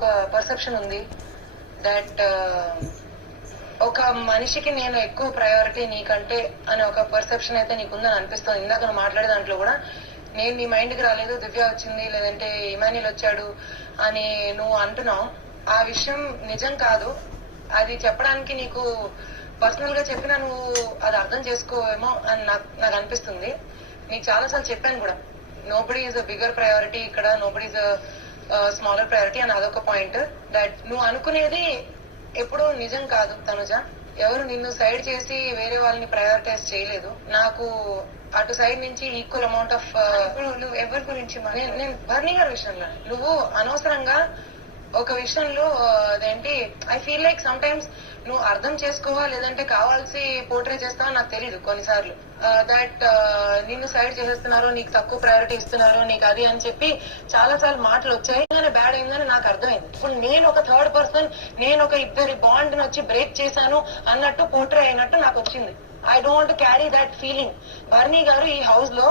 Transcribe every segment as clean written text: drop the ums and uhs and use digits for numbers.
ఒక పర్సెప్షన్ ఉంది దట్ ఒక మనిషికి నేను ఎక్కువ ప్రయారిటీ నీకంటే అనే ఒక పర్సెప్షన్ అయితే నీకుందని అనిపిస్తుంది. ఇందాక నువ్వు మాట్లాడే దాంట్లో కూడా నేను నీ మైండ్కి రాలేదు, దివ్య వచ్చింది లేదంటే ఇమాన్యుల్ వచ్చాడు అని నువ్వు అంటున్నావు. ఆ విషయం నిజం కాదు. అది చెప్పడానికి నీకు పర్సనల్ గా చెప్పినా నువ్వు అది అర్థం చేసుకోవేమో అని నాకు అనిపిస్తుంది. నీకు చాలాసార్లు చెప్పాను కూడా, nobody is a bigger priority ఇక్కడ, nobody is a smaller priority అని. అదొక పాయింట్. దట్ నువ్వు అనుకునేది ఎప్పుడు నిజం కాదు తనుజ. ఎవరు నిన్ను సైడ్ చేసి వేరే వాళ్ళని ప్రయారిటైజ్ చేయలేదు. నాకు అటు సైడ్ నుంచి ఈక్వల్ అమౌంట్ ఆఫ్ నువ్వు ఎవరి గురించి నేను భరణి గారి విషయంలో నువ్వు అనవసరంగా ఒక విషయంలో అదేంటి I feel like some times నువ్వు అర్థం చేసుకోవా లేదంటే కావాల్సి పోర్ట్రే చేస్తావా నాకు తెలీదు కొన్నిసార్లు. దట్ నిన్ను సైడ్ చేసేస్తున్నారు, నీకు తక్కువ ప్రయారిటీ ఇస్తున్నారు, నీకు అది అని చెప్పి చాలా సార్లు మాటలు వచ్చాయి. బ్యాడ్ అయిందని నాకు అర్థమైంది. ఇప్పుడు నేను ఒక థర్డ్ పర్సన్, నేను ఒక ఇద్దరి బాండ్ ని వచ్చి బ్రేక్ చేశాను అన్నట్టు పోర్ట్రే అయినట్టు నాకు వచ్చింది. I don't carry that feeling. Bharani garu ఈ హౌస్ లో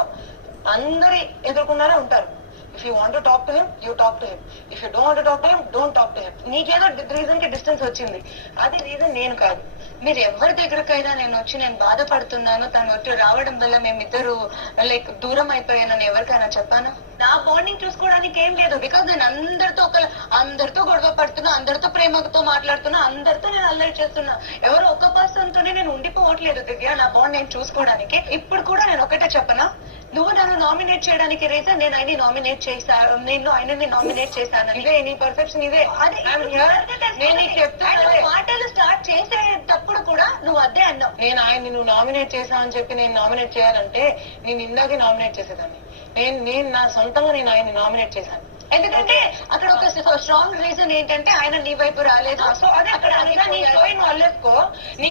అందరి ఎదుర్కొన్నారే ఉంటారు. If you want to talk to him, you talk to him. If you don't want to talk to him, don't talk to him. నీకేదో రీజన్ కి distance వచ్చింది, అది reason నేను కాదు. మీరు ఎవరి దగ్గరకైనా నేను వచ్చి నేను బాధపడుతున్నాను, తను వచ్చి రావడం వల్ల మేమిద్దరు లైక్ దూరం అయిపోయానని ఎవరికైనా చెప్పాను? నా బాండింగ్ చూసుకోవడానికి ఏం లేదు. బికాస్ నేను అందరితో గొడవ పడుతున్నా, అందరితో ప్రేమతో మాట్లాడుతున్నా, అందరితో నేను అల్లరి చేస్తున్నా. ఎవరో ఒక పర్సన్ తోనే నేను ఉండిపోవట్లేదు దివ్య, నా బాండ్ నేను చూసుకోవడానికి. ఇప్పుడు కూడా నేను ఒకటే చెప్పనా, నువ్వు నన్ను నామినేట్ చేయడానికి రీజన్ నేను ఆయన్ని నామినేట్ చేశాను, నేను ఆయనని నామినేట్ చేశాను. ఇదే నీ పర్సెప్షన్, ఇదే నేను చెప్తాను. మాటలు స్టార్ట్ చేసేటప్పుడు కూడా నువ్వు అదే అన్నావు. నేను ఆయన్ని నువ్వు నామినేట్ చేశావు అని చెప్పి నేను నామినేట్ చేయాలంటే నేను ఇందాకే నామినేట్ చేసేదాన్ని. నేను నా సొంతంగా నేను ఆయన్ని నామినేట్ చేశాను. ఎందుకంటే అక్కడ ఒక స్ట్రాంగ్ రీజన్ ఏంటంటే ఆయన నీ వైపు రాలేదు. సో అదే అక్కడ నీ